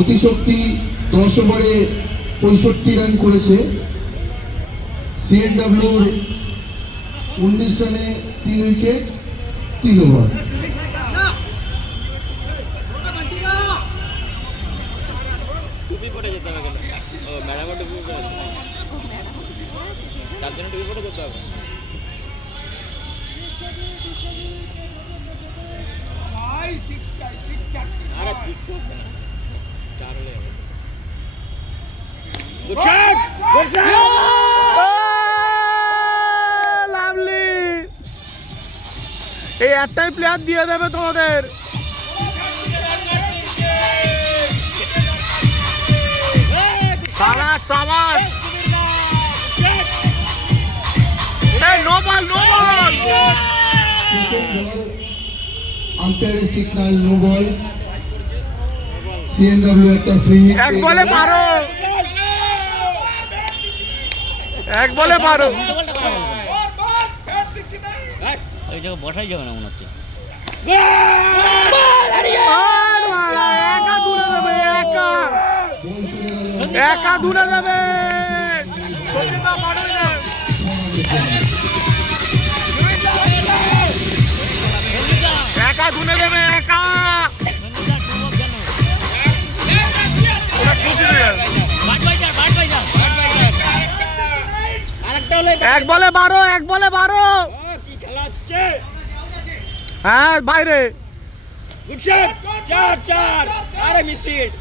অতিশক্তি 10 ওভারে 65 রান করেছে। সিএনডব্লিউর 19 রানে 3 উইকেট 3 ওভার। লাভলি, এই একটাই প্লেয়ার দিয়ে দেবে তোমাদের। সাবাস সাবাস, নো বল নো বল, আম্পায়ারের সিগন্যাল নো বল। সিএনডব্লিউ একটা ফ্রি, এক বলে 12, এক বলে 12। ওই জায়গায় বসাই যাবে না মনে হচ্ছে। একা দূরে যাবে, একা একা দূরে যাবে, একা দূরে যাবে, একা। এক বলে 12, এক বলে 12। হ্যাঁ বাইরে। Good shot, 4-4। আরে মিসফিল্ড।